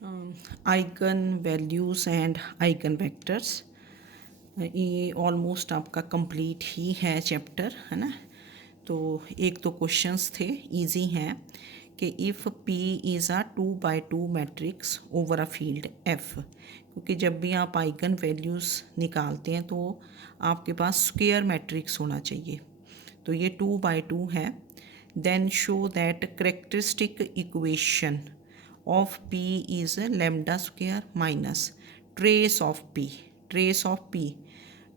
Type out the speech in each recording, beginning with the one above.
Eigen values and eigen vectors, ये almost आपका complete ही है चैप्टर, है ना। तो एक तो क्वेश्चंस थे, इजी हैं कि if P is a 2x2 matrix over a field F, क्योंकि जब भी आप आइगन वैल्यूज़ निकालते हैं तो आपके पास स्क्वायर मैट्रिक्स होना चाहिए। तो ये 2x2 है। Then show that characteristic equation of P is lambda square minus trace of P। Trace of P,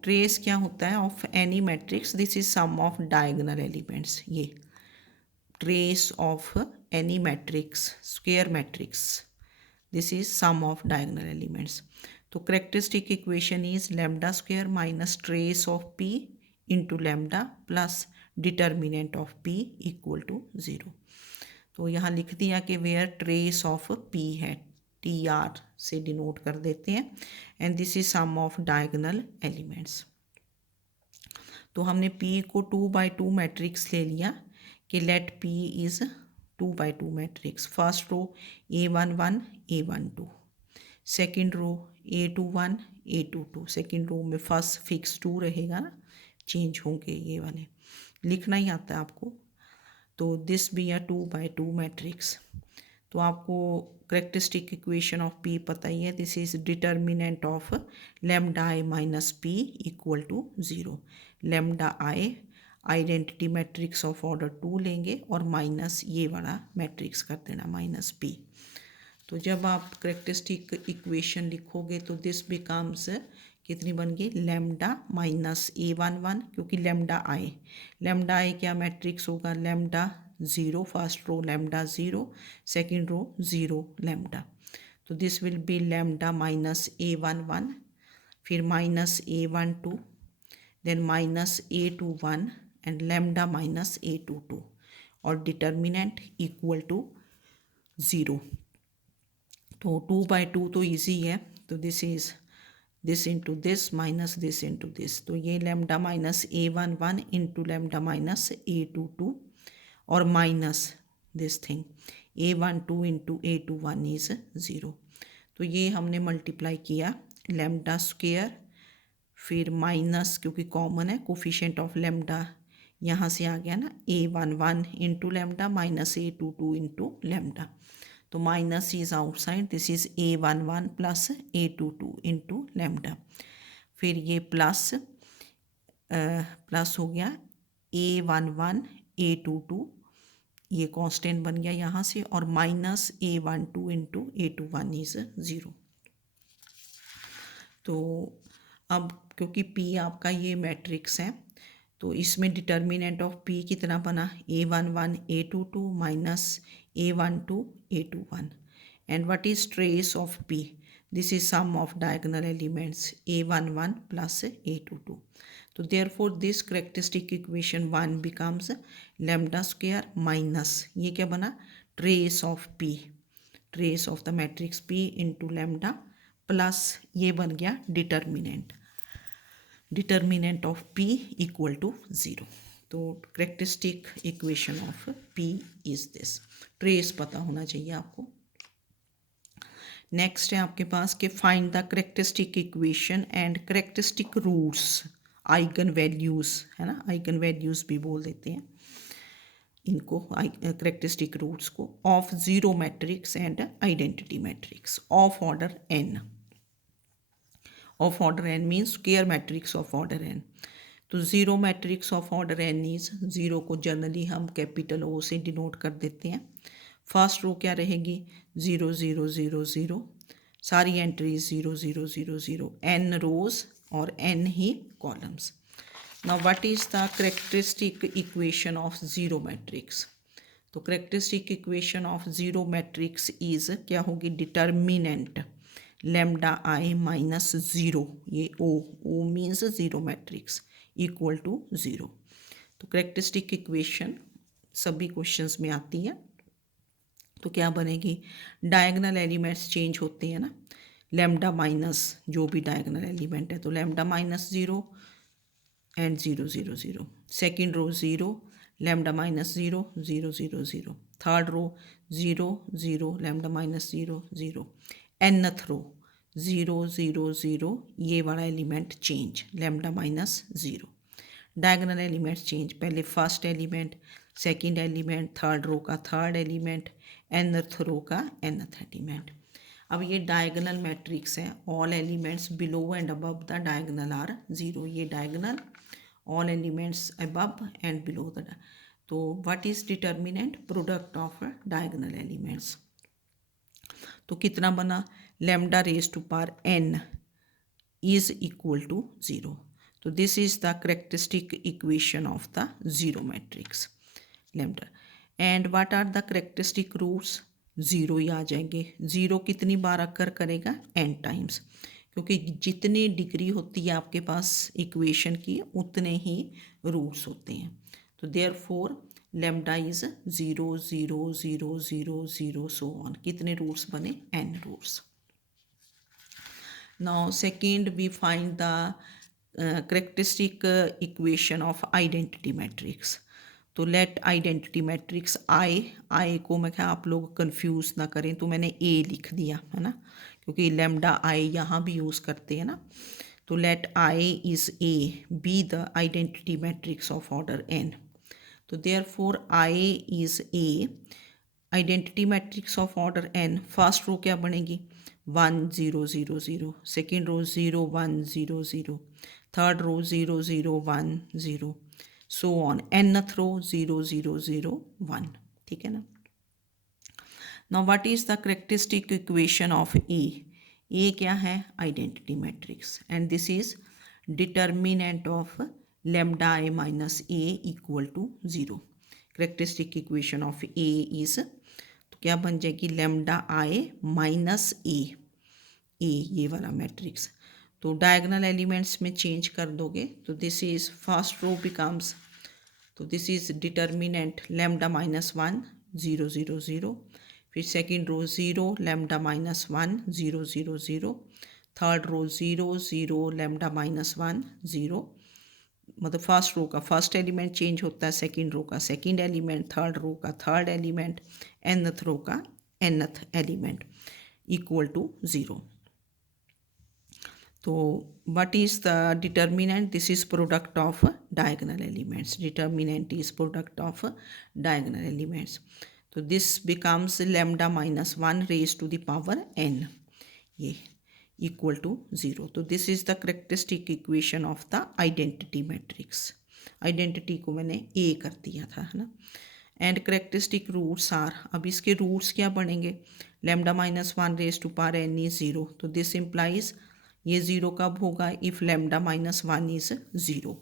trace क्या होता है of any matrix, this is sum of diagonal elements. ये trace of any matrix, square matrix, this is sum of diagonal elements. तो characteristic equation is lambda square minus trace of P into lambda plus determinant of P equal to 0। तो यहाँ लिख दिया कि where trace of P है, TR से denote कर देते हैं, and this is sum of diagonal elements. तो हमने P को 2x2 मैट्रिक्स ले लिया कि let P is 2x2 matrix. First row A11 A12, second row A21 A22, second row में फर्स्ट फिक्स 2 रहेगा ना, चेंज होंगे ये वाले, लिखना ही आता है आपको। तो this be a 2x2 matrix. तो आपको करेक्टरिस्टिक इक्वेशन ऑफ P पता ही है, this is determinant of lambda I minus P equal to 0। Lambda I identity matrix of order 2 लेंगे और माइनस ये वाला मैट्रिक्स कर देना माइनस P। तो जब आप करेक्टरिस्टिक इक्वेशन लिखोगे तो दिस बिकम्स कितनी बन गई, लैम्डा माइनस A11, क्योंकि लैम्डा I क्या मैट्रिक्स होगा, lambda 0, first row lambda 0, second row 0 lambda. तो this will be lambda minus A11, फिर minus A12, then minus A21 and lambda minus A22, और डिटर्मिनेंट इक्वल टू 0। तो 2x2 तो easy है, तो this is this into this minus this into this, तो ये lambda minus A11 into lambda minus A22 और minus this thing A12 into A21 is 0। तो ये हमने मल्टीप्लाई किया लैम्डा स्क्वेयर, फिर माइनस, क्योंकि कॉमन है कोफिशिएंट ऑफ लैम्डा यहाँ से आ गया ना, A11 into lambda minus A22 into lambda. तो minus is outside, this is A11 plus A22 into lambda. फिर ये प्लस प्लस हो गया A11 A22, ये कांस्टेंट बन गया यहाँ से, और minus A12 into A21 is 0। तो अब क्योंकि P आपका ये मैट्रिक्स है, तो इसमें डिटर्मिनेंट ऑफ P कितना बना, A11 A22 minus A12 A21, and what is trace of P, this is sum of diagonal elements A11 plus A22। तो therefore this characteristic equation 1 becomes lambda square minus ये क्या बना, trace of P, trace of the matrix P into lambda plus ये बन गया determinant, determinant of P equal to 0। तो characteristic equation of P is this, trace पता होना चाहिए आपको। नेक्स्ट है आपके पास कि find the characteristic equation and characteristic roots, eigen values है ना, आइगन वैल्यूज़ भी बोल देते हैं इनको, करेक्टरिस्टिक रूट्स को, of zero matrix and identity matrix of order n। Of order n means square matrix of order n। तो zero matrix of order n is, zero को जनरली हम कैपिटल O से डिनोट कर देते हैं। First row क्या रहेगी, 0 0 0 0, सारी एंट्रीज 0 0 0 0, n रोज और n ही columns. Now what is the characteristic equation of zero matrix, तो characteristic equation of zero matrix is क्या होगी, डिटर्मिनेंट लैम्डा I माइनस 0, ये O means zero matrix equal to 0। तो करेक्टरिस्टिक इक्वेशन सभी questions में आती है। तो क्या बनेगी, डायगोनल एलिमेंट्स चेंज होते हैं ना, लैम्डा माइनस जो भी डायगोनल एलिमेंट है, तो lambda minus 0 and 0 0 0, second row 0, lambda minus 0 0 0 0, third row 0 0 lambda minus 0 0, nth row 0 0 0, ये वाला element change lambda minus 0। Diagonal element change, पहले first element, second element, third row का थर्ड एलिमेंट, nth रो का nth element. अब ये diagonal matrix है, all elements below and above the diagonal are 0, ये diagonal, all elements above and below the. तो what is determinant? Product of diagonal elements. तो कितना बना? Lambda raise to power n is equal to 0। तो this is the characteristic equation of the zero matrix lambda. And what are the characteristic roots? 0 ही आ जाएंगे। 0 कितनी बार अकर करेगा? n times, क्योंकि जितनी डिग्री होती है आपके पास इक्वेशन की उतने ही रूट्स होते हैं। तो therefore lambda is 0 0 0 0 0 so on. कितने रूट्स बने? n roots. Now second we find the characteristic equation of identity matrix. तो लेट आइडेंटिटी मैट्रिक्स आई को मैं क्या आप लोग कंफ्यूज ना करें, तो मैंने ए लिख दिया है ना, क्योंकि लैम्डा आई यहाँ भी यूज़ करते हैं ना। तो let I is A be the identity matrix of order n. तो therefore I is a identity matrix of order n. First row क्या बनेगी? 1 0 0 0, second row 0 1 0 0, third row 0 0 1 0, so on, nth row 0 0 0 1। ठीक है ना। Now what is the characteristic equation of A? A क्या है? Identity matrix, and this is determinant of lambda I minus A equal to 0। Characteristic equation of A is, तो क्या बन जाएगी? Lambda I minus ए, ये वाला मैट्रिक्स। तो diagonal elements में चेंज कर दोगे तो this is first row becomes, तो this is determinant lambda minus 1 0 0 0, फिर second row 0 lambda minus 1 0 0 0, third row 0 0 lambda minus 1 0। मतलब फर्स्ट रो का फर्स्ट एलिमेंट चेंज होता है, सेकेंड रो का सेकेंड एलिमेंट, थर्ड रो का थर्ड एलिमेंट, nth रो का nth element equal to 0। तो what is the determinant? This is product of diagonal elements. Determinant is product of diagonal elements. तो this becomes lambda minus 1 raised to the power n, ये equal to 0। तो this is the characteristic equation of the identity matrix। Identity को मैंने a कर दिया था, है ना। एंड करेक्टरिस्टिक रूट्स आर, अब इसके रूट्स क्या बनेंगे? Lambda minus 1 raise to power n is 0। तो दिस इम्प्लाइज ये 0 कब होगा? If lambda minus 1 is 0,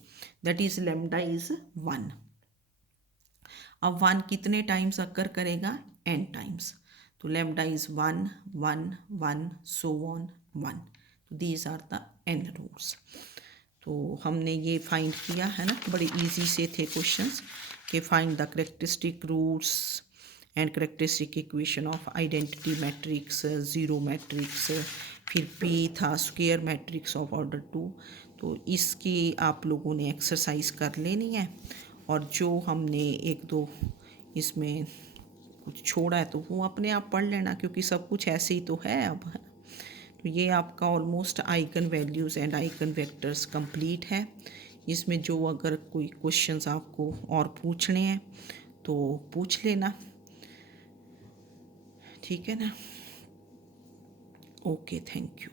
that is lambda is 1। अब 1 कितने टाइम्स अकर करेगा? n times. तो lambda is 1 1 1 so on 1। These are the n roots. तो हमने ये फाइंड किया है ना, बड़े इजी से थे क्वेश्चंस कि find the characteristic roots and characteristic equation of identity matrix, zero matrix, फिर P था स्क्वायर मैट्रिक्स ऑफ ऑर्डर 2। तो इसकी आप लोगों ने एक्सरसाइज कर लेनी है, और जो हमने एक दो इसमें कुछ छोड़ा है तो वो अपने आप पढ़ लेना, क्योंकि सब कुछ ऐसे ही तो है अब, है। तो ये आपका almost icon values and icon vectors complete है। इसमें जो अगर कोई क्वेश्चंस आपको और पूछने हैं तो पूछ लेना, ठीक है ना। Okay, thank you.